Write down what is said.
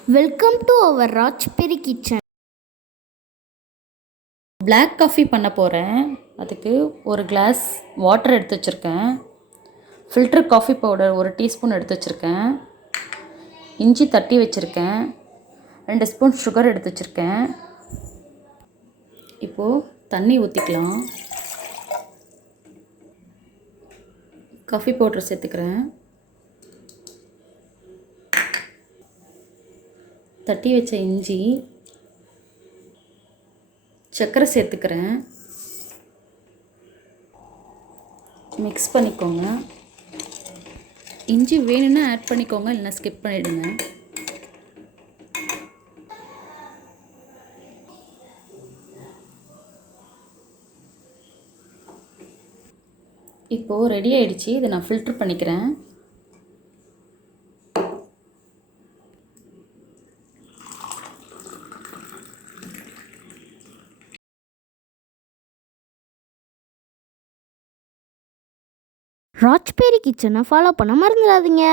Welcome to our Rajberry Kitchen. Black coffee பண்ண போகிறேன். அதுக்கு ஒரு கிளாஸ் வாட்டர் எடுத்து வச்சுருக்கேன். ஃபில்டர் காஃபி பவுடர் 1 டீஸ்பூன் எடுத்து வச்சுருக்கேன். இஞ்சி தட்டி வச்சுருக்கேன். 2 ஸ்பூன் சுகர் எடுத்து வச்சுருக்கேன். இப்போது தண்ணி ஊற்றிக்கலாம். காஃபி பவுடர் சேர்த்துக்கிறேன். தட்டி வச்ச இஞ்சி, சர்க்கரை சேர்த்துக்கிறேன். மிக்ஸ் பண்ணிக்கோங்க. இஞ்சி வேணும்னா ஆட் பண்ணிக்கோங்க, இல்லைனா ஸ்கிப் பண்ணிவிடுங்க. இப்போது ரெடி ஆகிடுச்சு. இதை நான் ஃபில்ட்ரு பண்ணிக்கிறேன். Rajberry Kitchen ஃபாலோ பண்ண மறந்துடாதீங்க.